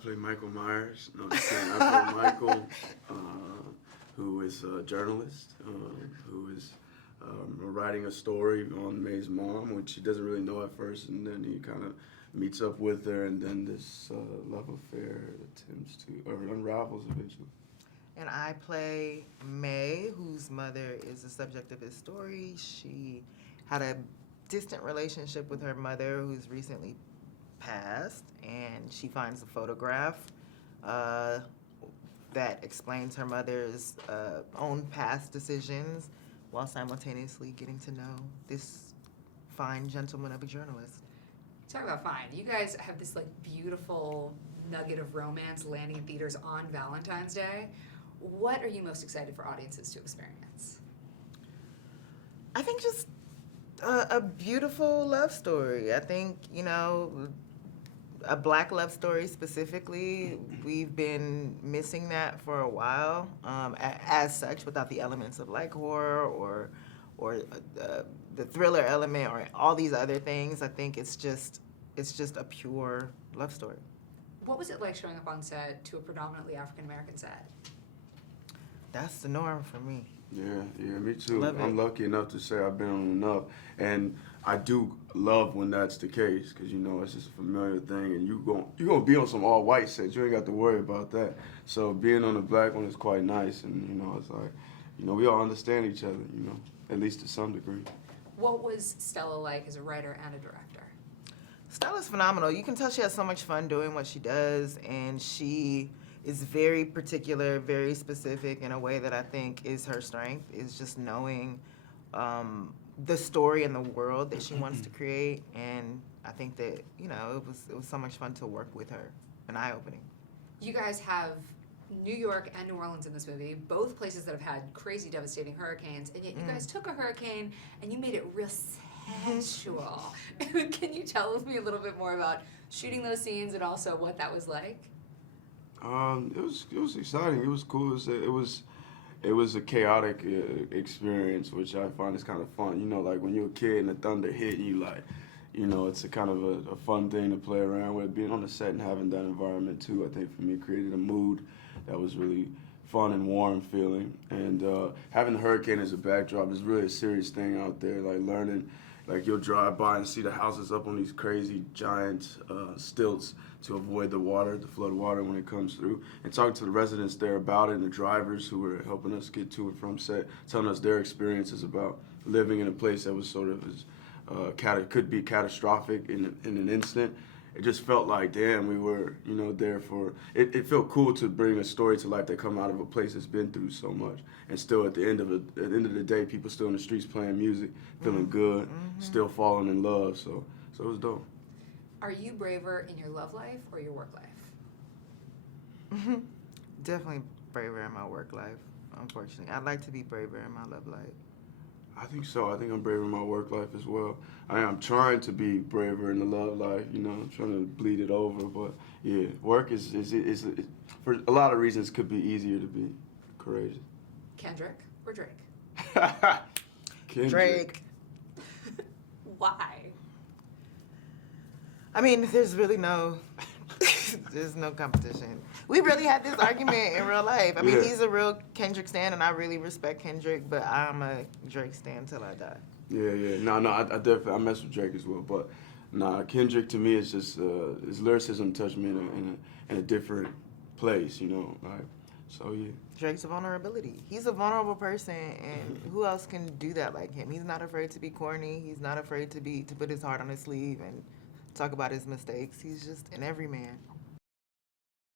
play Michael Myers. No, I'm just kidding. I play Michael, who is a journalist, who is writing a story on May's mom, which he doesn't really know at first, and then he kind of meets up with her, and then this love affair attempts to, or unravels eventually. And I play May, whose mother is the subject of his story. She had a distant relationship with her mother, who's recently passed, and she finds a photograph that explains her mother's own past decisions while simultaneously getting to know this fine gentleman of a journalist. Talk about fine. You guys have this like beautiful nugget of romance landing in theaters on Valentine's Day. What are you most excited for audiences to experience? I think just a beautiful love story. I think, you know, a black love story specifically, we've been missing that for a while, as such, without the elements of like horror or the thriller element or all these other things. I think it's just a pure love story. What was it like showing up on set to a predominantly African American set? That's the norm for me. Yeah, me too. Love it. I'm lucky enough to say I've been on enough, and I do love when that's the case, because you know it's just a familiar thing, and you're gonna be on some all white sets. You ain't got to worry about that. So being on the black one is quite nice, and you know it's like, you know, we all understand each other, you know, at least to some degree. What was Stella like as a writer and a director? Stella's phenomenal. You can tell she has so much fun doing what she does, and she is very particular, very specific in a way that I think is her strength, is just knowing the story and the world that she wants to create. And I think that, you know, it was so much fun to work with her and eye-opening. You guys have New York and New Orleans in this movie, both places that have had crazy, devastating hurricanes, and yet you guys took a hurricane and you made it real sensual. Can you tell me a little bit more about shooting those scenes and also what that was like? It was exciting. It was cool. It was a chaotic experience, which I find is kind of fun. You know, like when you're a kid and the thunder hit you, like, you know, it's a kind of a fun thing to play around with. Being on the set and having that environment too, I think for me created a mood that was really fun and warm feeling. And having the hurricane as a backdrop is really a serious thing out there. Like learning, like you'll drive by and see the houses up on these crazy giant stilts to avoid the flood water when it comes through. And talking to the residents there about it and the drivers who were helping us get to and from set, telling us their experiences about living in a place that was sort of could be catastrophic in an instant. It just felt like, damn, we were, you know, there for, it felt cool to bring a story to life that come out of a place that's been through so much. And still at the end of the day, people still in the streets playing music, feeling good, still falling in love. So it was dope. Are you braver in your love life or your work life? Definitely braver in my work life, unfortunately. I'd like to be braver in my love life. I think so. I think I'm braver in my work life as well. I'm trying to be braver in the love life, you know, I'm trying to bleed it over. But yeah, work is for a lot of reasons, could be easier to be courageous. Kendrick or Drake? Kendrick. Drake. Why? I mean, there's really no competition. We really had this argument in real life. I mean, Yeah. he's a real Kendrick stan, and I really respect Kendrick, but I'm a Drake stan till I die. Yeah. No, I definitely, I mess with Drake as well. But nah, Kendrick to me is just, his lyricism touched me in a different place, you know, like, so yeah. Drake's a vulnerability. He's a vulnerable person, and who else can do that like him? He's not afraid to be corny. He's not afraid to put his heart on his sleeve and talk about his mistakes. He's just an everyman.